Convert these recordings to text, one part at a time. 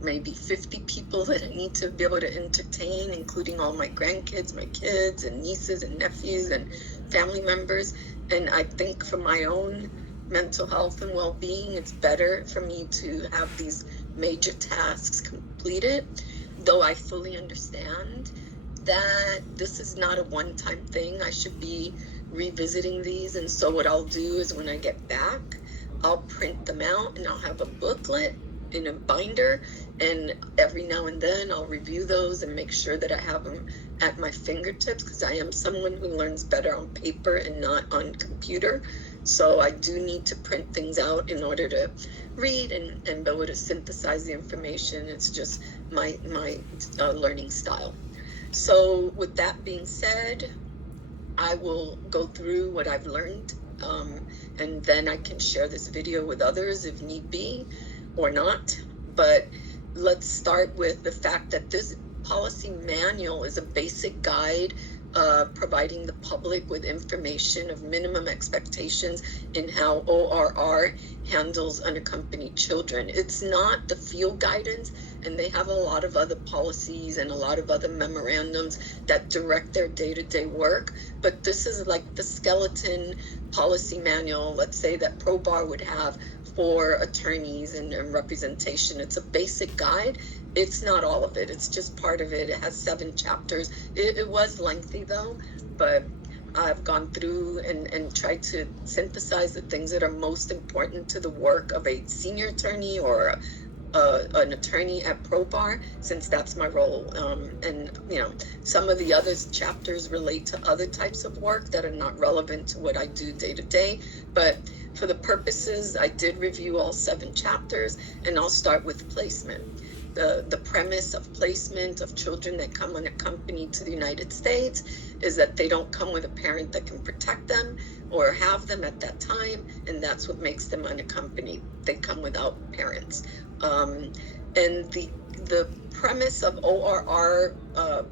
maybe 50 people that I need to be able to entertain, including all my grandkids, my kids and nieces and nephews and family members. And I think for my own mental health and well-being, it's better for me to have these major tasks completed, though I fully understand that this is not a one-time thing. I should be revisiting these. And so what I'll do is when I get back, I'll print them out and I'll have a booklet in a binder, and every now and then I'll review those and make sure that I have them at my fingertips, because I am someone who learns better on paper and not on computer. So I do need to print things out in order to read and be able to synthesize the information. It's just my learning style. So with that being said, I will go through what I've learned, and then I can share this video with others if need be or not. But let's start with the fact that this policy manual is a basic guide providing the public with information of minimum expectations in how ORR handles unaccompanied children. It's not the field guidance, and they have a lot of other policies and a lot of other memorandums that direct their day-to-day work. But this is like the skeleton policy manual, let's say, that ProBar would have for attorneys and representation. It's a basic guide. It's not all of it. It's just part of it. It has 7 chapters. It was lengthy though, but I've gone through and tried to synthesize the things that are most important to the work of a senior attorney or an attorney at ProBar, since that's my role. And some of the other chapters relate to other types of work that are not relevant to what I do day to day. But for the purposes, I did review all 7 chapters, and I'll start with placement. The premise of placement of children that come unaccompanied to the United States is that they don't come with a parent that can protect them or have them at that time, and that's what makes them unaccompanied. They come without parents. And the premise of ORR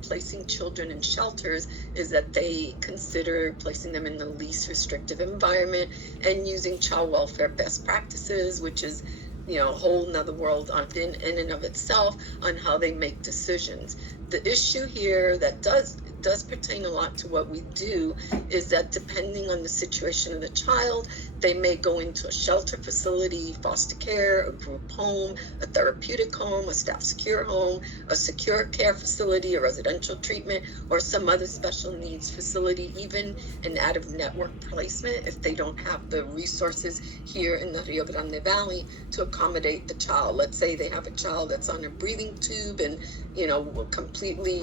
placing children in shelters is that they consider placing them in the least restrictive environment and using child welfare best practices, which is a whole nother world in and of itself on how they make decisions. The issue here that does pertain a lot to what we do is that depending on the situation of the child, they may go into a shelter facility, foster care, a group home, a therapeutic home, a staff secure home, a secure care facility, a residential treatment, or some other special needs facility, even an out-of-network placement if they don't have the resources here in the Rio Grande Valley to accommodate the child. Let's say they have a child that's on a breathing tube and completely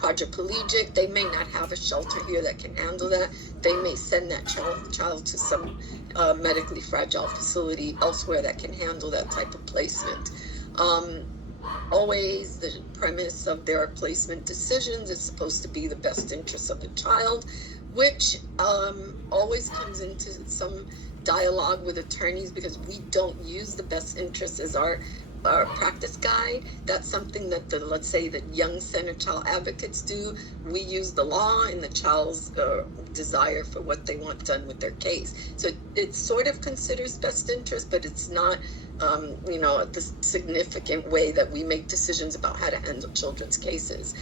quadriplegic. They may not have a shelter here that can handle that. They may send that child to some medically fragile facility elsewhere that can handle that type of placement. Always the premise of their placement decisions is supposed to be the best interest of the child, which always comes into some dialogue with attorneys, because we don't use the best interest as our practice guide. That's something that let's say the Young Center child advocates do. We use the law and the child's desire for what they want done with their case. So it sort of considers best interest, but it's not the significant way that we make decisions about how to handle children's cases.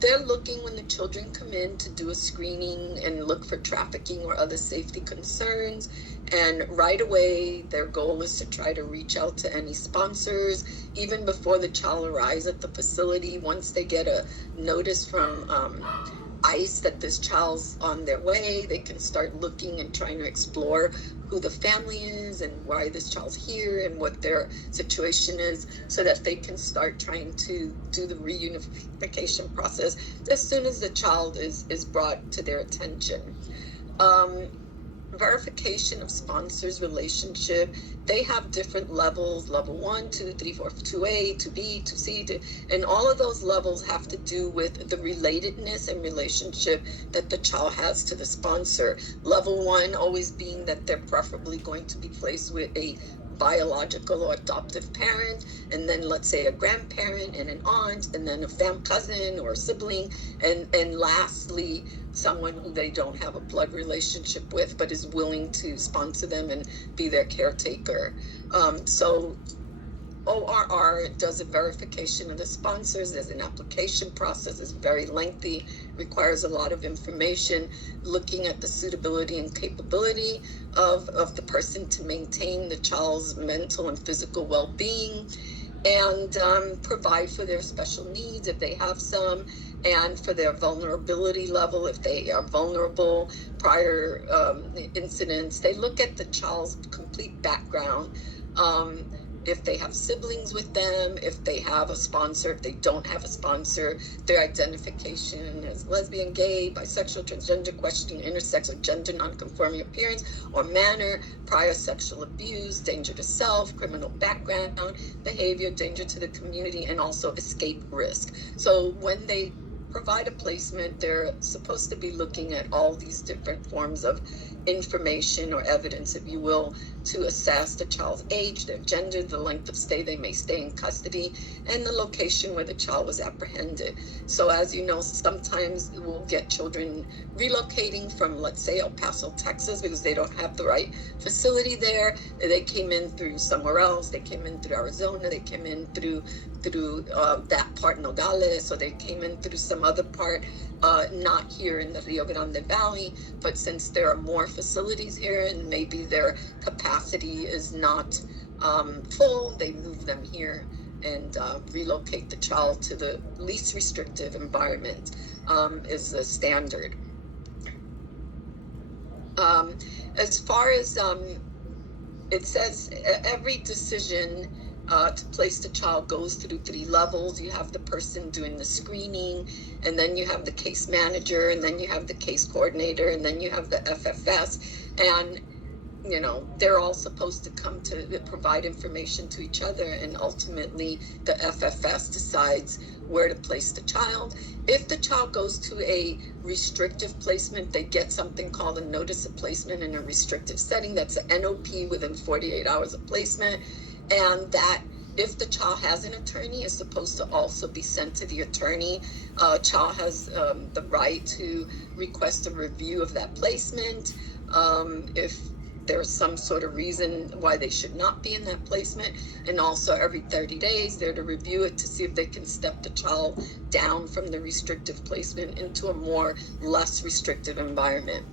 They're looking, when the children come in, to do a screening and look for trafficking or other safety concerns. And right away, their goal is to try to reach out to any sponsors, even before the child arrives at the facility. Once they get a notice from ICE that this child's on their way, they can start looking and trying to explore who the family is and why this child's here and what their situation is, so that they can start trying to do the reunification process as soon as the child is brought to their attention. Verification of sponsors' relationship, they have different levels: level 1, 2, 3, 4, 2A, 2B, 2C, and all of those levels have to do with the relatedness and relationship that the child has to the sponsor. Level 1 always being that they're preferably going to be placed with a biological or adoptive parent, and then let's say a grandparent and an aunt, and then a cousin or sibling, and lastly someone who they don't have a blood relationship with but is willing to sponsor them and be their caretaker. So ORR does a verification of the sponsors. There's an application process. It's very lengthy, requires a lot of information, looking at the suitability and capability of the person to maintain the child's mental and physical well-being, and provide for their special needs if they have some, and for their vulnerability level if they are vulnerable, prior incidents. They look at the child's complete background, if they have siblings with them, if they have a sponsor, if they don't have a sponsor, their identification as lesbian, gay, bisexual, transgender, questioning intersex or gender nonconforming appearance or manner, prior sexual abuse, danger to self, criminal background, behavior, danger to the community, and also escape risk. So when they provide a placement, they're supposed to be looking at all these different forms of information or evidence, if you will, to assess the child's age, their gender, the length of stay they may stay in custody, and the location where the child was apprehended. So as you know, sometimes we'll get children relocating from, let's say, El Paso, Texas, because they don't have the right facility there. They came in through somewhere else. They came in through Arizona. They came in through that part, Nogales, so they came in through some other part, not here in the Rio Grande Valley. But since there are more facilities here and maybe their capacity is not full, they move them here and relocate the child to the least restrictive environment, is the standard. As far as it says, every decision to place the child goes through 3 levels. You have the person doing the screening, and then you have the case manager, and then you have the case coordinator, and then you have the FFS. And you know, they're all supposed to come to provide information to each other, and ultimately the FFS decides where to place the child. If the child goes to a restrictive placement, they get something called a notice of placement in a restrictive setting. That's an NOP within 48 hours of placement. And that, if the child has an attorney, is supposed to also be sent to the attorney. Child has the right to request a review of that placement. If there's some sort of reason why they should not be in that placement. And also every 30 days, they're to review it to see if they can step the child down from the restrictive placement into a more less restrictive environment.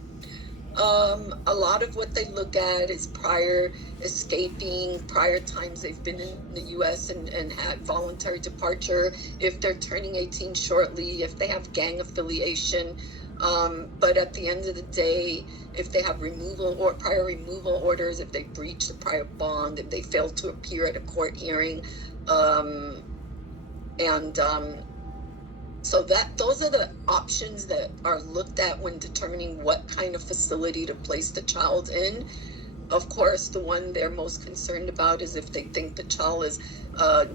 A lot of what they look at is prior escaping, prior times they've been in the U.S. and had voluntary departure, if they're turning 18 shortly, if they have gang affiliation. But at the end of the day, if they have removal or prior removal orders, if they breach the prior bond, if they fail to appear at a court hearing, so those are the options that are looked at when determining what kind of facility to place the child in. Of course, the one they're most concerned about is if they think the child is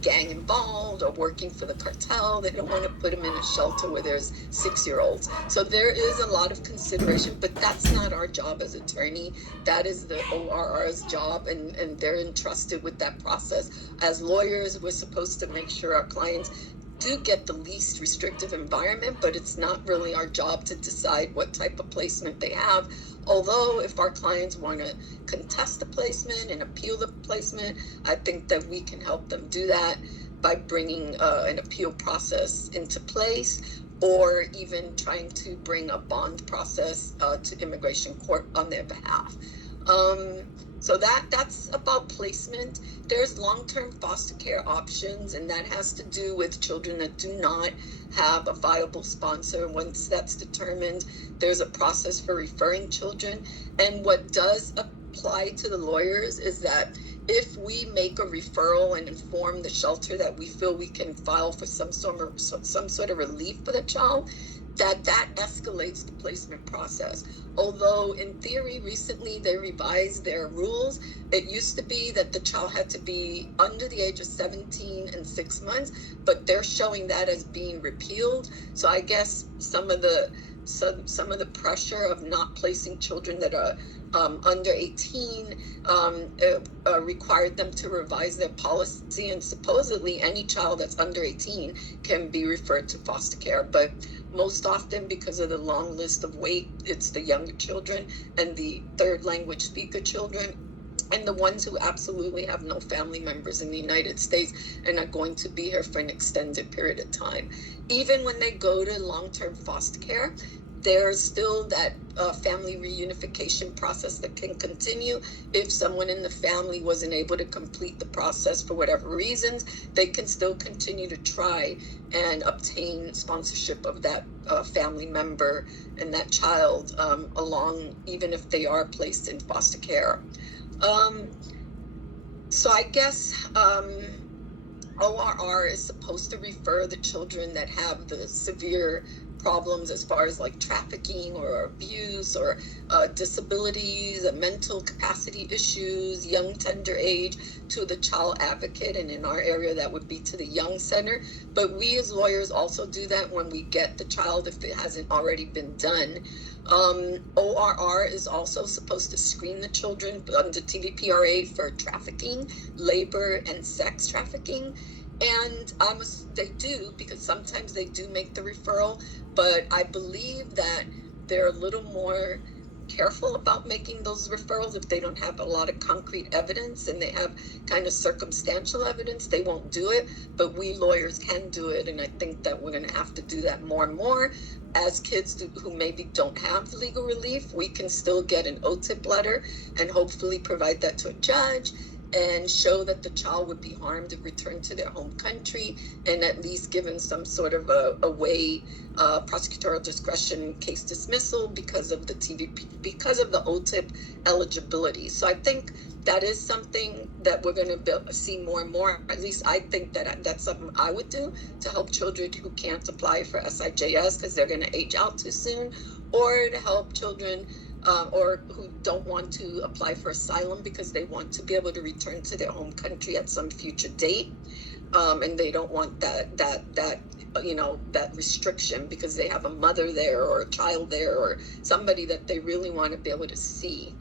gang involved or working for the cartel. They don't want to put them in a shelter where there's 6-year-olds. So there is a lot of consideration, but that's not our job as attorney. That is the ORR's job, and they're entrusted with that process. As lawyers, we're supposed to make sure our clients do get the least restrictive environment, but it's not really our job to decide what type of placement they have. Although if our clients want to contest the placement and appeal the placement, I think that we can help them do that by bringing an appeal process into place, or even trying to bring a bond process to immigration court on their behalf. So that's about placement. There's long-term foster care options, and that has to do with children that do not have a viable sponsor. Once that's determined, there's a process for referring children. And what does apply to the lawyers is that if we make a referral and inform the shelter that we feel we can file for some sort of relief for the child, that escalates the placement process. Although in theory, recently they revised their rules. It used to be that the child had to be under the age of 17 and 6 months, but they're showing that as being repealed. So I guess some of the pressure of not placing children that are under 18 required them to revise their policy, and supposedly any child that's under 18 can be referred to foster care. But most often, because of the long list of wait, it's the younger children and the third language speaker children and the ones who absolutely have no family members in the United States and are going to be here for an extended period of time. Even when they go to long-term foster care, there's still that family reunification process that can continue. If someone in the family wasn't able to complete the process for whatever reasons, they can still continue to try and obtain sponsorship of that family member and that child along, even if they are placed in foster care. So I guess ORR is supposed to refer the children that have the severe problems as far as like trafficking or abuse or disabilities, mental capacity issues, young tender age, to the child advocate, and in our area that would be to the young center. But we as lawyers also do that when we get the child, if it hasn't already been done. ORR is also supposed to screen the children under TVPRA for trafficking, labor, and sex trafficking. And they do, because sometimes they do make the referral, but I believe that they're a little more careful about making those referrals if they don't have a lot of concrete evidence and they have kind of circumstantial evidence. They won't do it, but we lawyers can do it, and I think that we're going to have to do that more and more. As kids who maybe don't have legal relief, we can still get an OTIP letter and hopefully provide that to a judge and show that the child would be harmed if returned to their home country, and at least given some sort of a way, prosecutorial discretion case dismissal because of the because of the OTIP eligibility. So I think that is something that we're going to see more and more. At least I think that that's something I would do to help children who can't apply for SIJS because they're going to age out too soon, or to help children or who don't want to apply for asylum because they want to be able to return to their home country at some future date, and they don't want that restriction because they have a mother there or a child there or somebody that they really want to be able to see.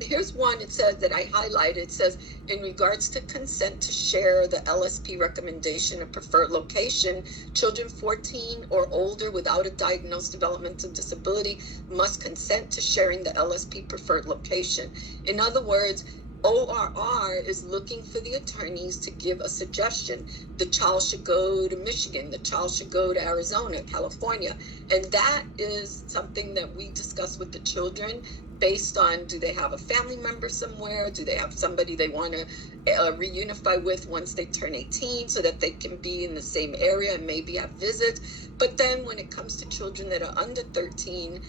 Here's one, it says, that I highlighted. It says, in regards to consent to share the LSP recommendation of preferred location, children 14 or older without a diagnosed developmental disability must consent to sharing the LSP preferred location. In other words, ORR is looking for the attorneys to give a suggestion. The child should go to Michigan, the child should go to Arizona, California. And that is something that we discuss with the children based on, do they have a family member somewhere? Do they have somebody they want to reunify with once they turn 18 so that they can be in the same area and maybe have visits? But then when it comes to children that are under 13,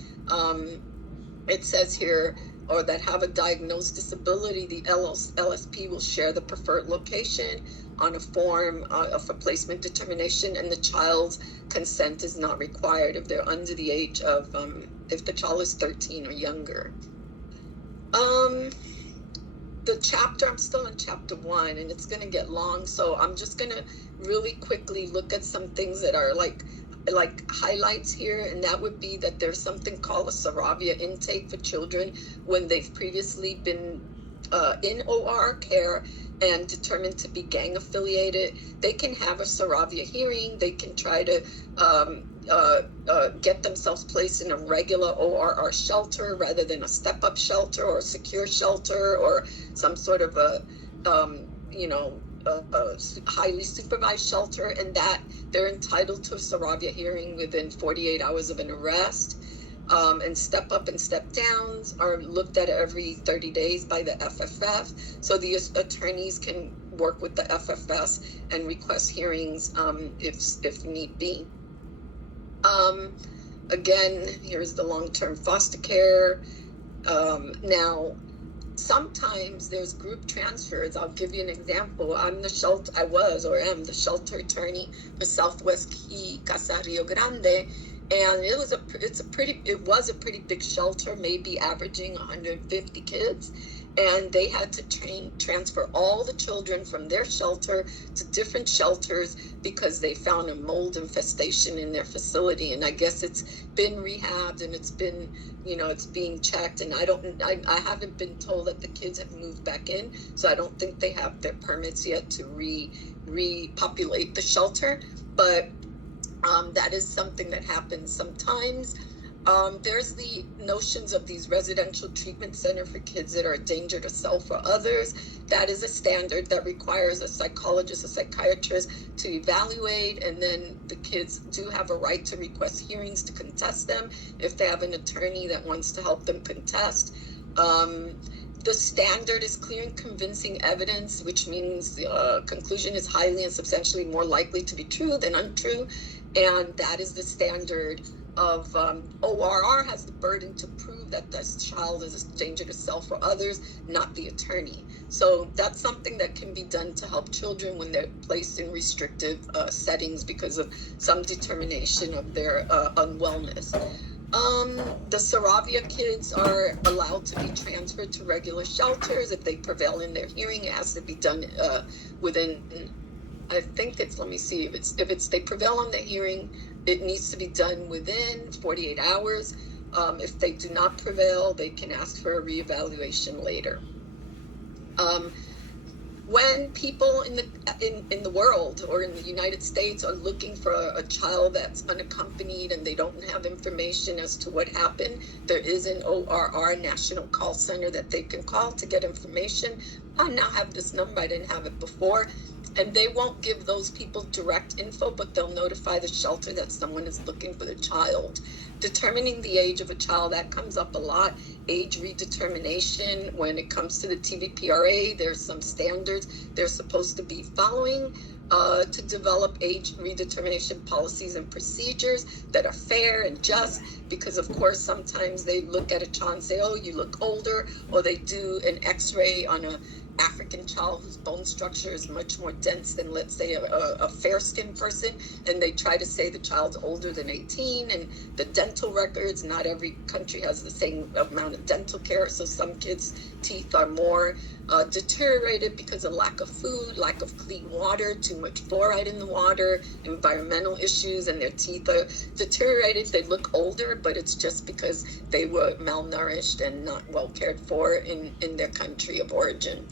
it says here, or that have a diagnosed disability, the LSP will share the preferred location on a form for placement determination, and the child's consent is not required if they're under the age of, if the child is 13 or younger. The chapter, I'm still in chapter 1, and it's going to get long, so I'm just going to really quickly look at some things that are like highlights here, and that would be that there's something called a Saravia intake for children when they've previously been in OR care and determined to be gang affiliated. They can have a Saravia hearing. They can try to get themselves placed in a regular ORR shelter rather than a step-up shelter or a secure shelter or some sort of a highly supervised shelter, and that they're entitled to a Saravia hearing within 48 hours of an arrest. And step up and step downs are looked at every 30 days by the FFF. So the attorneys can work with the FFS and request hearings if need be. Again, here's the long-term foster care. Now, sometimes there's group transfers. I'll give you an example. I am the shelter attorney for Southwest Key, Casa Rio Grande, and it was a pretty big shelter, maybe averaging 150 kids. And they had to transfer all the children from their shelter to different shelters because they found a mold infestation in their facility. And I guess it's been rehabbed and it's been, it's being checked. And I haven't been told that the kids have moved back in. So I don't think they have their permits yet to repopulate the shelter. But that is something that happens sometimes. There's the notions of these residential treatment center for kids that are a danger to self or others. That is a standard that requires a psychologist, a psychiatrist to evaluate, and then the kids do have a right to request hearings to contest them if they have an attorney that wants to help them contest. The standard is clear and convincing evidence, which means the conclusion is highly and substantially more likely to be true than untrue, and that is the standard of ORR has the burden to prove that this child is a danger to self or others, not the attorney. So that's something that can be done to help children when they're placed in restrictive settings because of some determination of their unwellness. The Saravia kids are allowed to be transferred to regular shelters if they prevail in their hearing. It has to be done within, I think it's, let me see, if it's they prevail on the hearing, it needs to be done within 48 hours. If they do not prevail, they can ask for a reevaluation later. When people in the world or in the United States are looking for a child that's unaccompanied and they don't have information as to what happened, there is an ORR National Call Center that they can call to get information. I now have this number, I didn't have it before, and they won't give those people direct info, but they'll notify the shelter that someone is looking for the child. Determining the age of a child, that comes up a lot. Age redetermination, when it comes to the TVPRA, there's some standards they're supposed to be following to develop age redetermination policies and procedures that are fair and just, because of course sometimes they look at a child and say, oh, you look older, or they do an x-ray on a African child whose bone structure is much more dense than, let's say, a fair-skinned person, and they try to say the child's older than 18, and the dental records, not every country has the same amount of dental care, so some kids' teeth are more deteriorated because of lack of food, lack of clean water, too much fluoride in the water, environmental issues, and their teeth are deteriorated. They look older, but it's just because they were malnourished and not well cared for in their country of origin.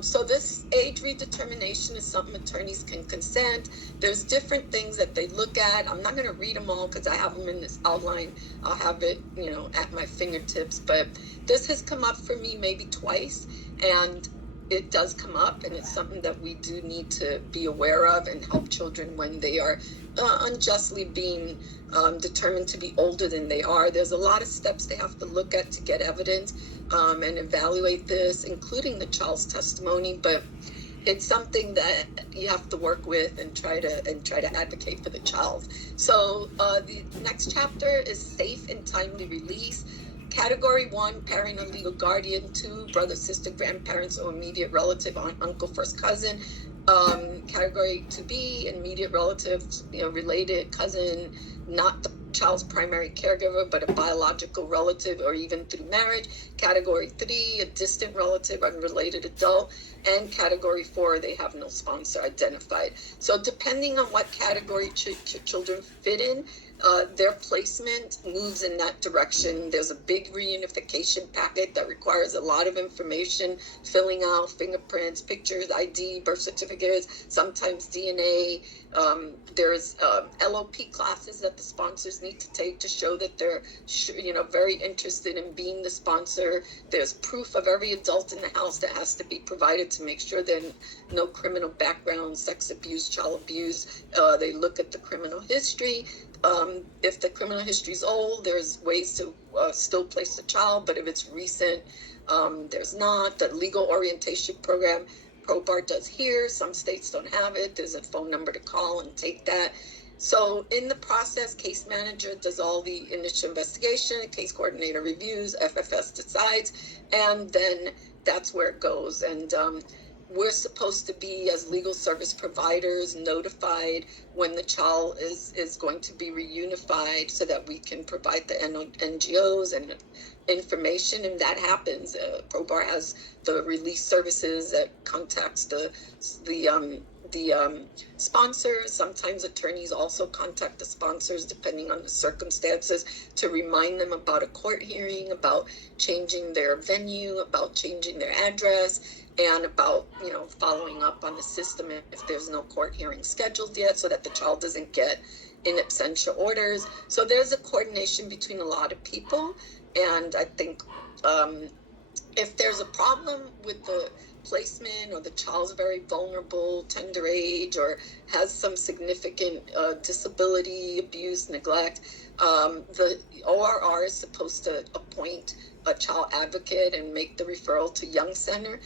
So this age redetermination is something attorneys can consent. There's different things that they look at. I'm not going to read them all because I have them in this outline. I'll have it, at my fingertips. But this has come up for me maybe twice, and it does come up, and it's something that we do need to be aware of and help children when they are unjustly being determined to be older than they are. There's a lot of steps they have to look at to get evidence and evaluate this, including the child's testimony, but it's something that you have to work with and try to advocate for the child. So the next chapter is safe and timely release. Category 1, parent or legal guardian. 2, brother, sister, grandparents, or immediate relative, aunt, uncle, first cousin. Category 2B, immediate relatives, related cousin, not the child's primary caregiver, but a biological relative or even through marriage. Category 3, a distant relative, unrelated adult. And category 4, they have no sponsor identified. So depending on what category children fit in, their placement moves in that direction. There's a big reunification packet that requires a lot of information, filling out fingerprints, pictures, ID, birth certificates, sometimes DNA. There's LOP classes that the sponsors need to take to show that they're, very interested in being the sponsor. There's proof of every adult in the house that has to be provided to make sure there's no criminal background, sex abuse, child abuse. They look at the criminal history. If the criminal history is old, there's ways to still place the child, but if it's recent, there's not. The legal orientation program ProBAR does here. Some states don't have it. There's a phone number to call and take that. So in the process, case manager does all the initial investigation, case coordinator reviews, FFS decides, and then that's where it goes. And we're supposed to be, as legal service providers, notified when the child is going to be reunified so that we can provide the NGOs and information, and that happens. ProBAR has the release services that contacts the sponsors. Sometimes attorneys also contact the sponsors depending on the circumstances to remind them about a court hearing, about changing their venue, about changing their address, and about, following up on the system if there's no court hearing scheduled yet, so that the child doesn't get in absentia orders. So there's a coordination between a lot of people, and I think if there's a problem with the placement, or the child's very vulnerable, tender age, or has some significant disability, abuse, neglect, the ORR is supposed to appoint a child advocate and make the referral to Young Center.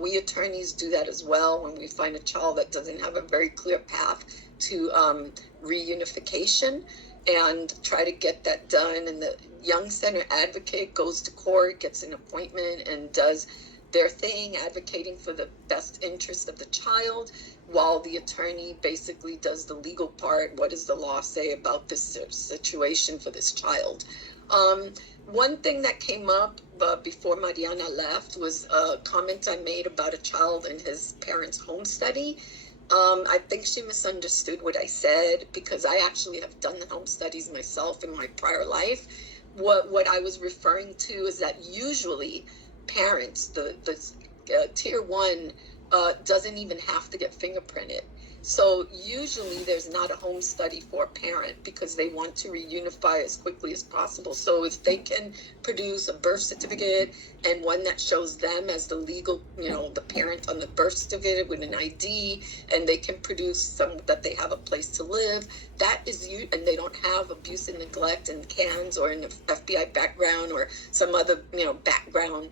We attorneys do that as well when we find a child that doesn't have a very clear path to reunification, and try to get that done. And the Young Center advocate goes to court, gets an appointment, and does their thing, advocating for the best interest of the child, while the attorney basically does the legal part. What does the law say about this situation for this child? One thing that came up before Mariana left was a comment I made about a child in his parents' home study. I think she misunderstood what I said, because I actually have done the home studies myself in my prior life. What I was referring to is that usually parents, the tier 1 doesn't even have to get fingerprinted. So usually there's not a home study for a parent, because they want to reunify as quickly as possible. So if they can produce a birth certificate, and one that shows them as the legal, the parent on the birth certificate with an ID, and they can produce some that they have a place to live, that is you, and they don't have abuse and neglect and CANs or an FBI background or some other, background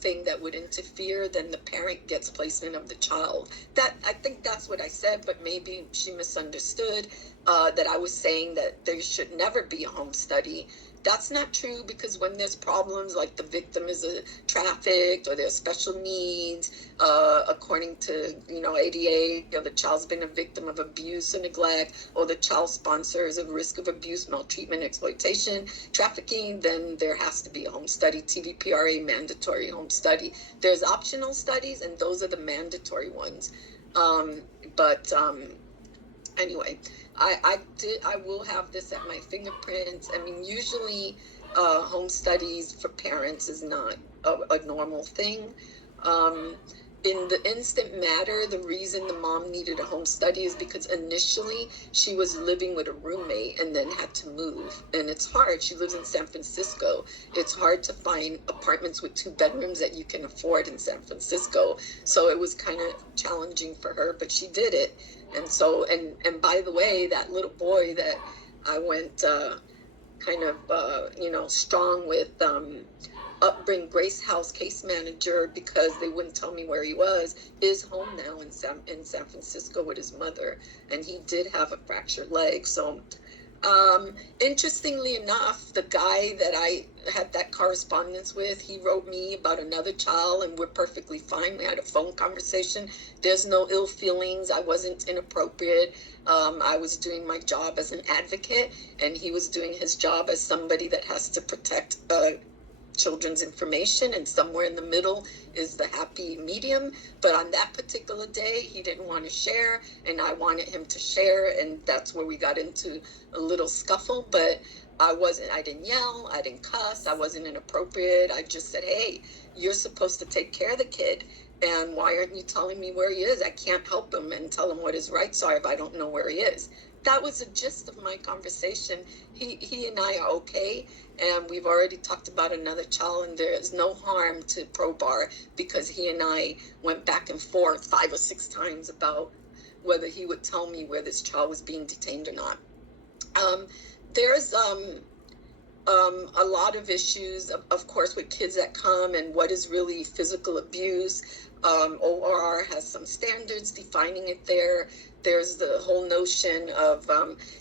thing that would interfere, then the parent gets placement of the child. That, I think that's what I said, but maybe she misunderstood that I was saying that there should never be a home study. That's not true, because when there's problems like the victim is trafficked, or there's special needs, according to, ADA, the child's been a victim of abuse or neglect, or the child sponsor is at risk of abuse, maltreatment, exploitation, trafficking, then there has to be a home study. TVPRA mandatory home study. There's optional studies, and those are the mandatory ones. Anyway, I will have this at my fingerprints. I mean, usually home studies for parents is not a normal thing. In the instant matter, the reason the mom needed a home study is because initially she was living with a roommate and then had to move. And it's hard. She lives in San Francisco. It's hard to find apartments with 2 bedrooms that you can afford in San Francisco. So it was kind of challenging for her, but she did it. And so, and by the way, that little boy that I went strong with, Upbring Grace House case manager, because they wouldn't tell me where he was, is home now in San Francisco with his mother, and he did have a fractured leg. So interestingly enough, the guy that I had that correspondence with, he wrote me about another child, and we're perfectly fine. We had a phone conversation. There's no ill feelings. I wasn't inappropriate. I was doing my job as an advocate, and he was doing his job as somebody that has to protect children's information, and somewhere in the middle is the happy medium. But on that particular day, he didn't want to share, and I wanted him to share, and that's where we got into a little scuffle. But I didn't yell, I didn't cuss, I wasn't inappropriate. I just said, hey, you're supposed to take care of the kid, and why aren't you telling me where he is? I can't help him and tell him what his rights are if I don't know where he is. That was the gist of my conversation. He and I are okay, and we've already talked about another child, and there is no harm to Probar, because he and I went back and forth 5 or 6 times about whether he would tell me where this child was being detained or not. There's a lot of issues, of course, with kids that come, and what is really physical abuse. ORR has some standards defining it there. There's the whole notion of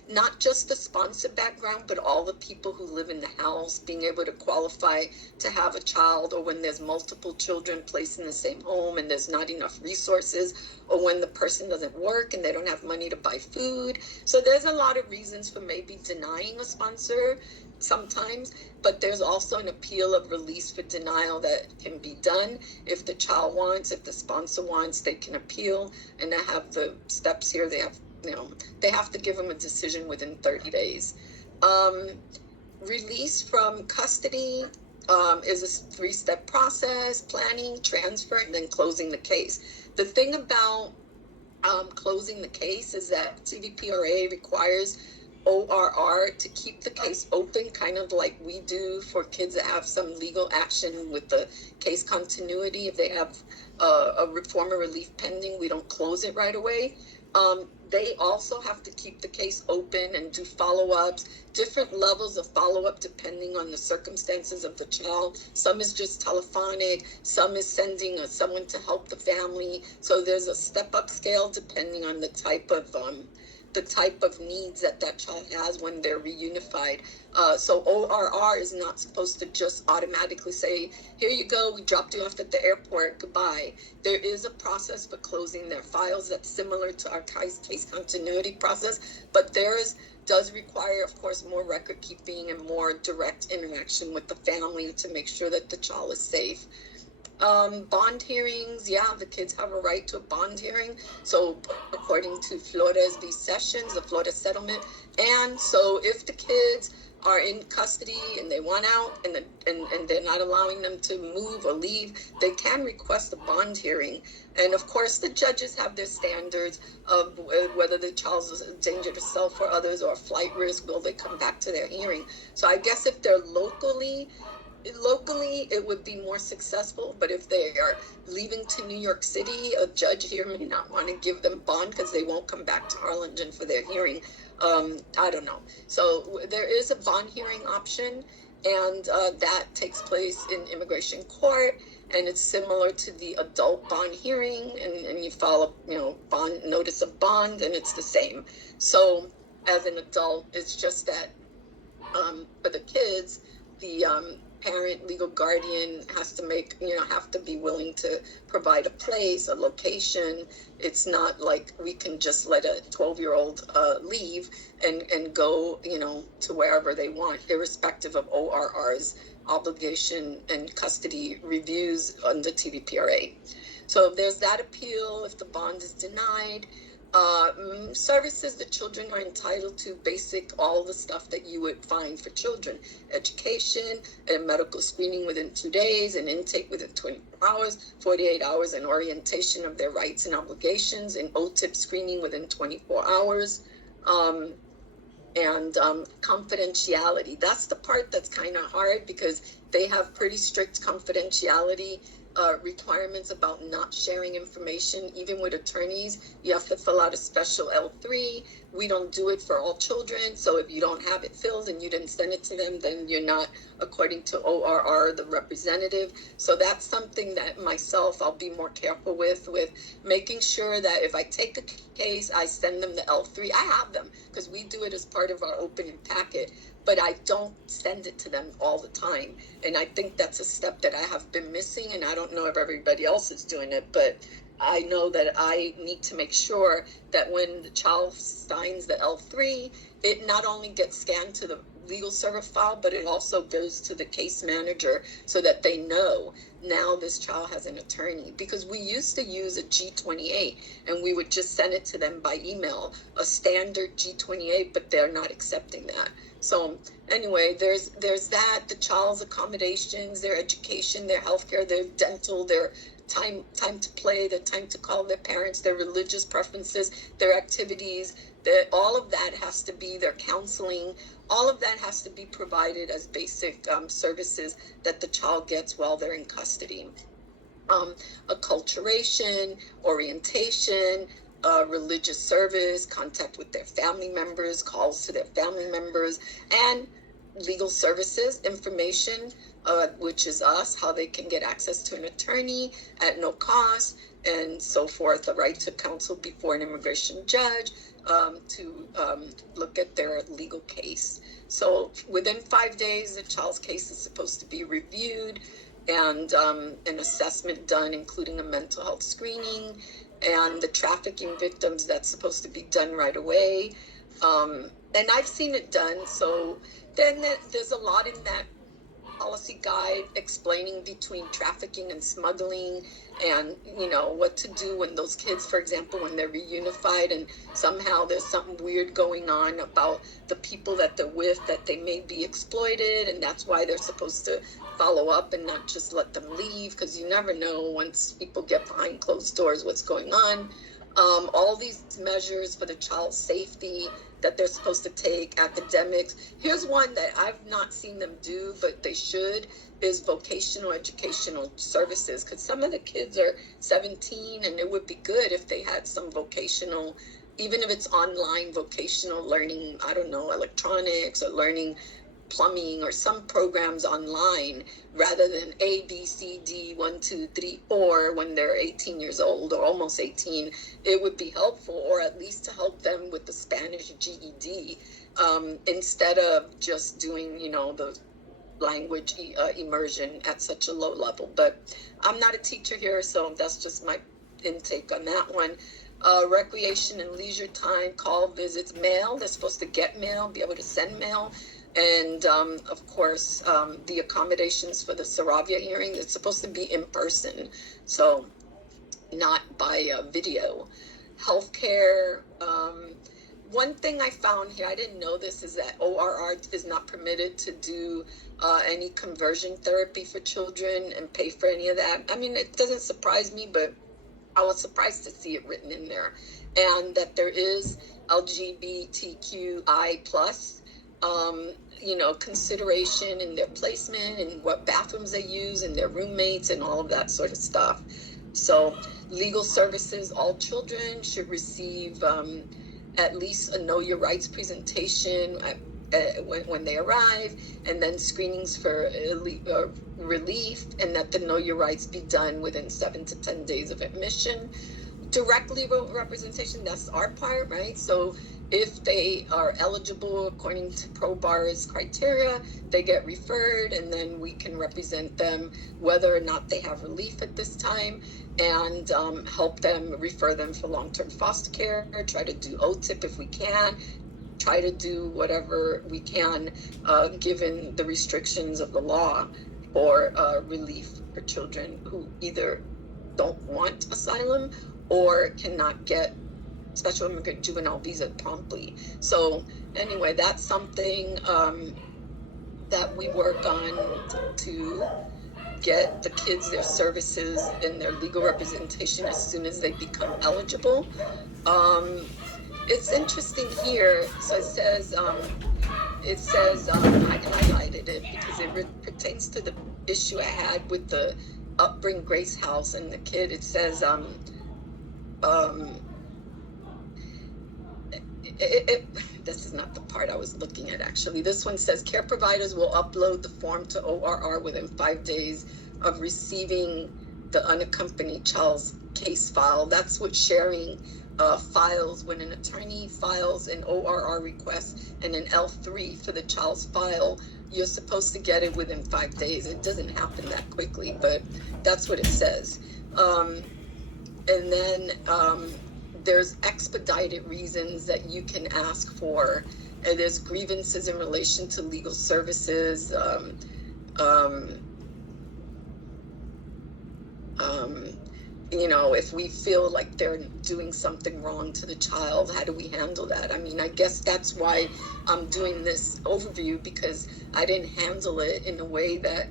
not just the sponsor background, but all the people who live in the house being able to qualify to have a child, or when there's multiple children placed in the same home and there's not enough resources, or when the person doesn't work and they don't have money to buy food. So there's a lot of reasons for maybe denying a sponsor sometimes, but there's also an appeal of release for denial that can be done if the child wants. wants, if the sponsor wants, they can appeal, and I have the steps here. They have, they have to give them a decision within 30 days. Release from custody is a 3-step process: planning, transfer, and then closing the case. The thing about closing the case is that TVPRA requires ORR to keep the case open, kind of like we do for kids that have some legal action with the case continuity. If they have a reform or relief pending, we don't close it right away. They also have to keep the case open and do follow-ups, different levels of follow-up depending on the circumstances of the child. Some is just telephonic, some is sending someone to help the family. So there's a step-up scale depending on the type of needs that child has when they're reunified. So ORR is not supposed to just automatically say, here you go, we dropped you off at the airport, goodbye. There is a process for closing their files that's similar to our case continuity process, but does require, of course, more record keeping and more direct interaction with the family to make sure that the child is safe. Bond hearings, the kids have a right to a bond hearing. So according to Flores v. Sessions, the Florida settlement. And so if the kids are in custody and they want out and they're not allowing them to move or leave, they can request a bond hearing. And of course, the judges have their standards of whether the child is a danger to self or others or a flight risk. Will they come back to their hearing? So I guess if they're locally, it would be more successful, but if they are leaving to New York City, a judge here may not want to give them bond because they won't come back to Harlingen for their hearing. I don't know. So there is a bond hearing option, and that takes place in immigration court, and it's similar to the adult bond hearing, and you file a bond notice of bond, and it's the same. So as an adult, it's just that for the kids, the parent, legal guardian has to be willing to provide a place, a location. It's not like we can just let a 12-year-old leave and go, to wherever they want, irrespective of ORR's obligation and custody reviews under TVPRA. So there's that appeal if the bond is denied. Services the children are entitled to, all the stuff that you would find for children: education, a medical screening within 2 days, an intake within 24 hours, 48 hours, an orientation of their rights and obligations, an OTIP screening within 24 hours, and confidentiality. That's the part that's kind of hard because they have pretty strict confidentiality requirements about not sharing information. Even with attorneys, you have to fill out a special L3. We don't do it for all children. So if you don't have it filled and you didn't send it to them, then you're not, according to ORR, the representative. So that's something that myself, I'll be more careful with making sure that if I take a case, I send them the L3. I have them because we do it as part of our opening packet, but I don't send it to them all the time. And I think that's a step that I have been missing, and I don't know if everybody else is doing it, but I know that I need to make sure that when the child signs the L3, it not only gets scanned to the legal server file, but it also goes to the case manager so that they know now this child has an attorney. Because we used to use a G28 and we would just send it to them by email, a standard G28, but they're not accepting that. So anyway, there's that, the child's accommodations, their education, their healthcare, their dental, their time to play, their time to call their parents, their religious preferences, their activities, all of that has to be, their counseling, all of that has to be provided as basic services that the child gets while they're in custody. Acculturation, orientation, religious service, contact with their family members, calls to their family members, and legal services, information, which is us, how they can get access to an attorney at no cost, and so forth, the right to counsel before an immigration judge, to look at their legal case. So within 5 days, the child's case is supposed to be reviewed and an assessment done, including a mental health screening, and the trafficking victims, that's supposed to be done right away. And I've seen it done. So then there's a lot in that policy guide explaining between trafficking and smuggling, and what to do when those kids, for example, when they're reunified and somehow there's something weird going on about the people that they're with, that they may be exploited, and that's why they're supposed to follow up and not just let them leave, because you never know once people get behind closed doors what's going on. All these measures for the child's safety that they're supposed to take, academics. Here's one that I've not seen them do, but they should, is vocational educational services, because some of the kids are 17 and it would be good if they had some vocational, even if it's online vocational learning, I don't know, electronics or learning plumbing or some programs online, rather than A, B, C, D, 1, 2, 3, 4 when they're 18 years old or almost 18. It would be helpful, or at least to help them with the Spanish GED, instead of just doing, the language immersion at such a low level. But I'm not a teacher here, so that's just my intake on that one. Recreation and leisure time, call visits, mail. They're supposed to get mail, be able to send mail. And of course, the accommodations for the Saravia hearing, it's supposed to be in person, so not by video. Healthcare. One thing I found here, I didn't know this, is that ORR is not permitted to do any conversion therapy for children and pay for any of that. I mean, it doesn't surprise me, but I was surprised to see it written in there. And that there is LGBTQI plus consideration in their placement and what bathrooms they use and their roommates and all of that sort of stuff. So legal services, all children should receive at least a Know Your Rights presentation when they arrive, and then screenings for relief, and that the Know Your Rights be done within 7 to 10 days of admission. Direct legal representation, that's our part, right? So if they are eligible according to ProBar's criteria, they get referred, and then we can represent them whether or not they have relief at this time, and help them, refer them for long-term foster care, try to do OTIP if we can, try to do whatever we can given the restrictions of the law for relief for children who either don't want asylum or cannot get special immigrant juvenile visa promptly. So anyway, that's something that we work on to get the kids their services and their legal representation as soon as they become eligible. It's interesting here. So it says I highlighted it because it pertains to the issue I had with the Upbring Grace House and the kid. It says this is not the part I was looking at, actually. This one says care providers will upload the form to ORR within 5 days of receiving the unaccompanied child's case file. That's what sharing files. When an attorney files an ORR request and an L3 for the child's file, you're supposed to get it within 5 days. It doesn't happen that quickly, but that's what it says. And then there's expedited reasons that you can ask for, and there's grievances in relation to legal services. If we feel like they're doing something wrong to the child, how do we handle that? I mean, I guess that's why I'm doing this overview, because I didn't handle it in a way that,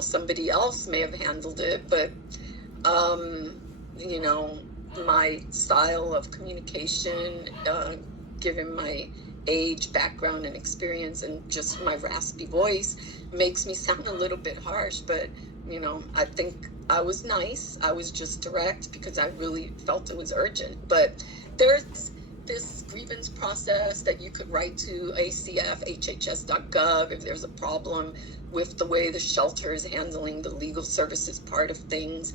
somebody else may have handled it. But, my style of communication, given my age, background, and experience, and just my raspy voice, makes me sound a little bit harsh. But, I think I was nice. I was just direct because I really felt it was urgent. But there's this grievance process that you could write to acf.hhs.gov if there's a problem with the way the shelter is handling the legal services part of things.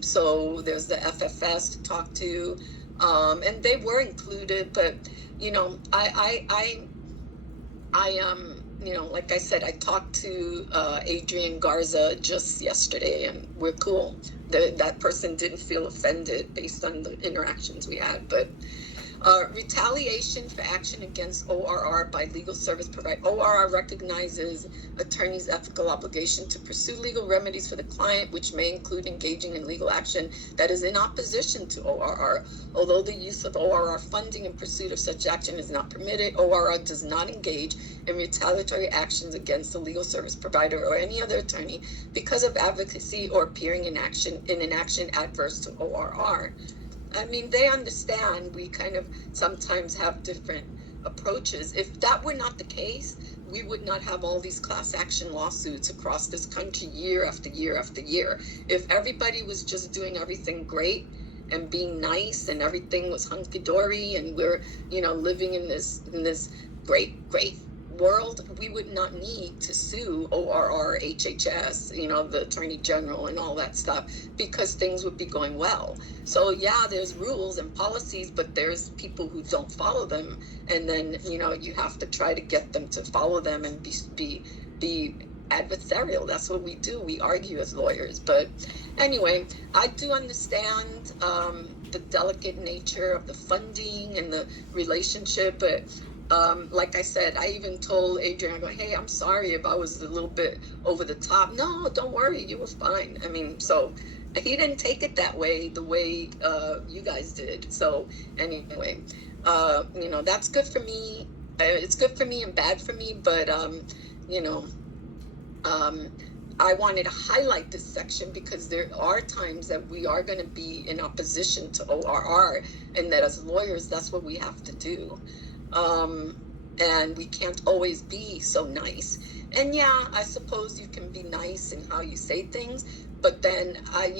So there's the FFS to talk to, and they were included, but, like I said, I talked to Adrian Garza just yesterday, and we're cool. That person didn't feel offended based on the interactions we had. But Retaliation for action against ORR by legal service provider. ORR recognizes attorneys' ethical obligation to pursue legal remedies for the client, which may include engaging in legal action that is in opposition to ORR. Although the use of ORR funding in pursuit of such action is not permitted, ORR does not engage in retaliatory actions against the legal service provider or any other attorney because of advocacy or appearing in an action adverse to ORR. I mean, they understand we kind of sometimes have different approaches. If that were not the case, we would not have all these class action lawsuits across this country year after year after year. If everybody was just doing everything great and being nice and everything was hunky-dory and we're, living in this great world, we would not need to sue ORR, HHS, the Attorney General and all that stuff, because things would be going well. So yeah, there's rules and policies, but there's people who don't follow them, and then you have to try to get them to follow them and be adversarial. That's what we do. We argue as lawyers. But anyway, I do understand the delicate nature of the funding and the relationship, but like I said, I even told Adrian, I go, hey, I'm sorry if I was a little bit over the top. No, don't worry, you were fine. I mean, so he didn't take it that way, the way you guys did. So anyway, that's good for me. It's good for me and bad for me, but I wanted to highlight this section because there are times that we are going to be in opposition to ORR, and that as lawyers, that's what we have to do. And we can't always be so nice. And yeah, I suppose you can be nice in how you say things, but then I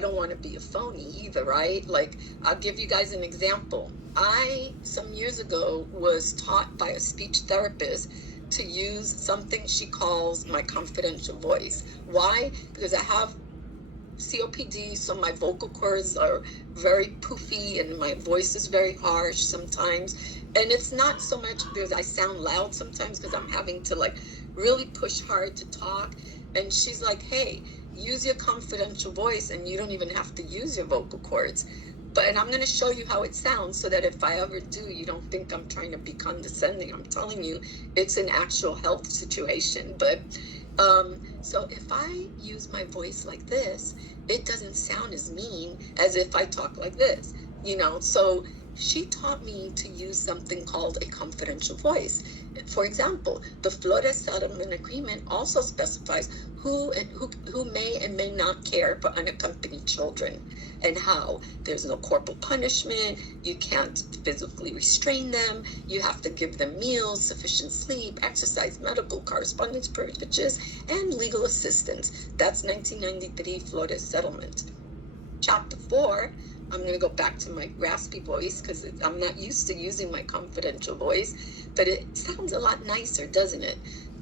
don't want to be a phony either, right? Like, I'll give you guys an example. I, some years ago, was taught by a speech therapist to use something she calls my confidential voice. Why? Because I have COPD, so my vocal cords are very poofy and my voice is very harsh sometimes. And it's not so much because I sound loud sometimes, because I'm having to really push hard to talk. And she's like, hey, use your confidential voice and you don't even have to use your vocal cords. And I'm going to show you how it sounds so that if I ever do, you don't think I'm trying to be condescending. I'm telling you, it's an actual health situation. But so if I use my voice like this, it doesn't sound as mean as if I talk like this, So she taught me to use something called a confidential voice. For example, the Flores Settlement Agreement also specifies who may and may not care for unaccompanied children and how. There's no corporal punishment, you can't physically restrain them, you have to give them meals, sufficient sleep, exercise, medical, correspondence privileges, and legal assistance. That's 1993 Flores Settlement. Chapter 4, I'm going to go back to my raspy voice because I'm not used to using my confidential voice, but it sounds a lot nicer, doesn't it?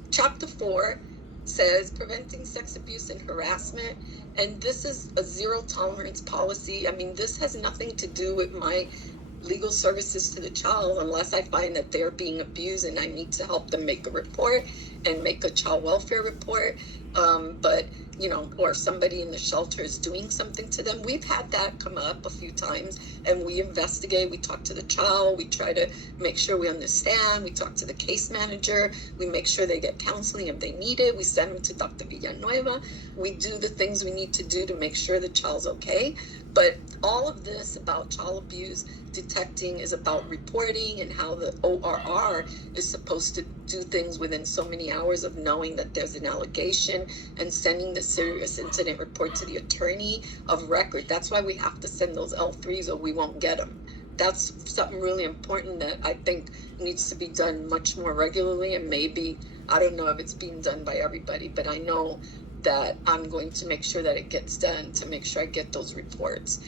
Chapter 4 says preventing sex abuse and harassment, and this is a zero tolerance policy. I mean, this has nothing to do with my legal services to the child unless I find that they're being abused and I need to help them make a report and make a child welfare report. But or somebody in the shelter is doing something to them. We've had that come up a few times, and we investigate, we talk to the child, we try to make sure we understand, we talk to the case manager, we make sure they get counseling if they need it, we send them to Dr. Villanueva, we do the things we need to do to make sure the child's okay. But all of this about child abuse detecting is about reporting and how the ORR is supposed to do things within so many hours of knowing that there's an allegation and sending the serious incident report to the attorney of record. That's why we have to send those L3s or we won't get them. That's something really important that I think needs to be done much more regularly, and maybe, I don't know if it's being done by everybody, but I know that I'm going to make sure that it gets done to make sure I get those reports.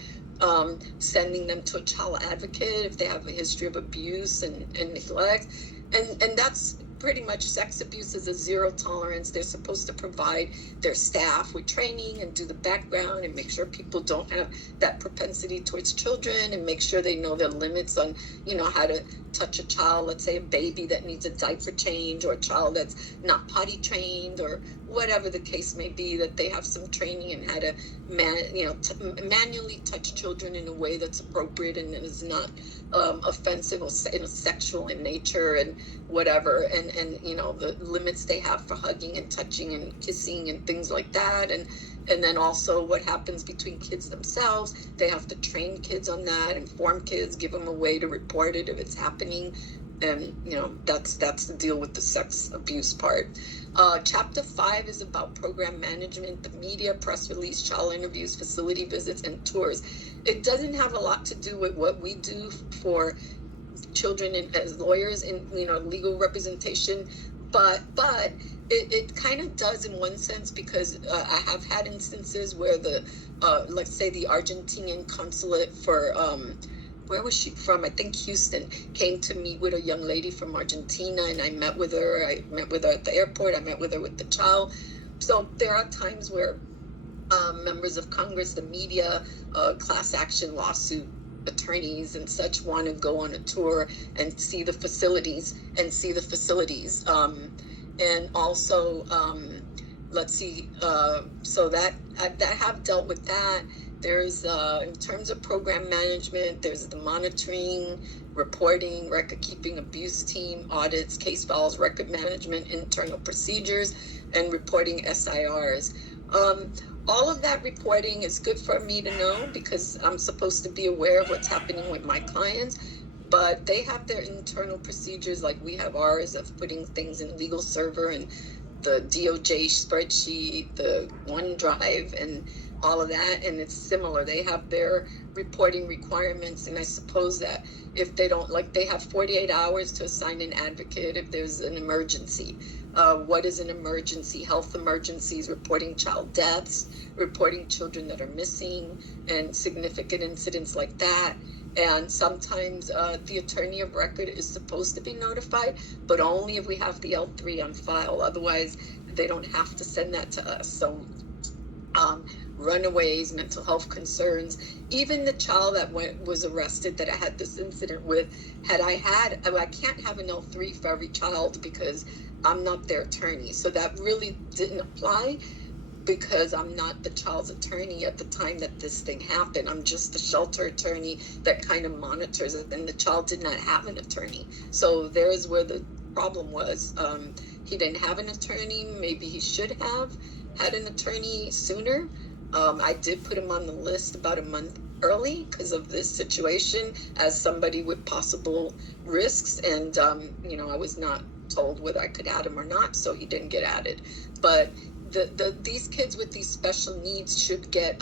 Sending them to a child advocate if they have a history of abuse and neglect. And that's pretty much sex abuse is a zero tolerance. They're supposed to provide their staff with training and do the background and make sure people don't have that propensity towards children, and make sure they know their limits on, you know, how to touch a child, let's say a baby that needs a diaper change, or a child that's not potty trained, or whatever the case may be, that they have some training in how to manually touch children in a way that's appropriate and is not offensive or sexual in nature, and whatever, and you know, the limits they have for hugging and touching and kissing and things like that, and then also what happens between kids themselves. They have to train kids on that, inform kids, give them a way to report it if it's happening. And you know, that's the deal with the sex abuse part. Chapter 5 is about program management, the media, press release, child interviews, facility visits, and tours. It doesn't have a lot to do with what we do for children as lawyers in, you know, legal representation, but it kind of does in one sense, because I have had instances where the let's say the Argentinian consulate for where was she from? I think Houston, came to meet with a young lady from Argentina, and I met with her. I met with her at the airport. I met with her with the child. So there are times where members of Congress, the media, class action lawsuit attorneys and such want to go on a tour and see the facilities, and also let's see, so that I have dealt with that. There's in terms of program management, there's the monitoring, reporting, record keeping, abuse team, audits, case files, record management, internal procedures, and reporting SIRs. All of that reporting is good for me to know, because I'm supposed to be aware of what's happening with my clients, but they have their internal procedures, like we have ours, of putting things in legal server and the DOJ spreadsheet, the OneDrive, and all of that, and it's similar. They have their reporting requirements, and I suppose that if they don't, like, they have 48 hours to assign an advocate if there's an emergency. What is an emergency? Health emergencies, reporting child deaths, reporting children that are missing, and significant incidents like that. And sometimes the attorney of record is supposed to be notified, but only if we have the L3 on file. Otherwise, they don't have to send that to us. So runaways, mental health concerns, even the child that was arrested that I had this incident with, I can't have an L3 for every child because I'm not their attorney. So that really didn't apply, because I'm not the child's attorney at the time that this thing happened. I'm just the shelter attorney that kind of monitors it, and the child did not have an attorney. So there's where the problem was. He didn't have an attorney. Maybe he should have had an attorney sooner. I did put him on the list about a month early because of this situation as somebody with possible risks, and you know, I was not told whether I could add him or not, so he didn't get added. But these kids with these special needs should get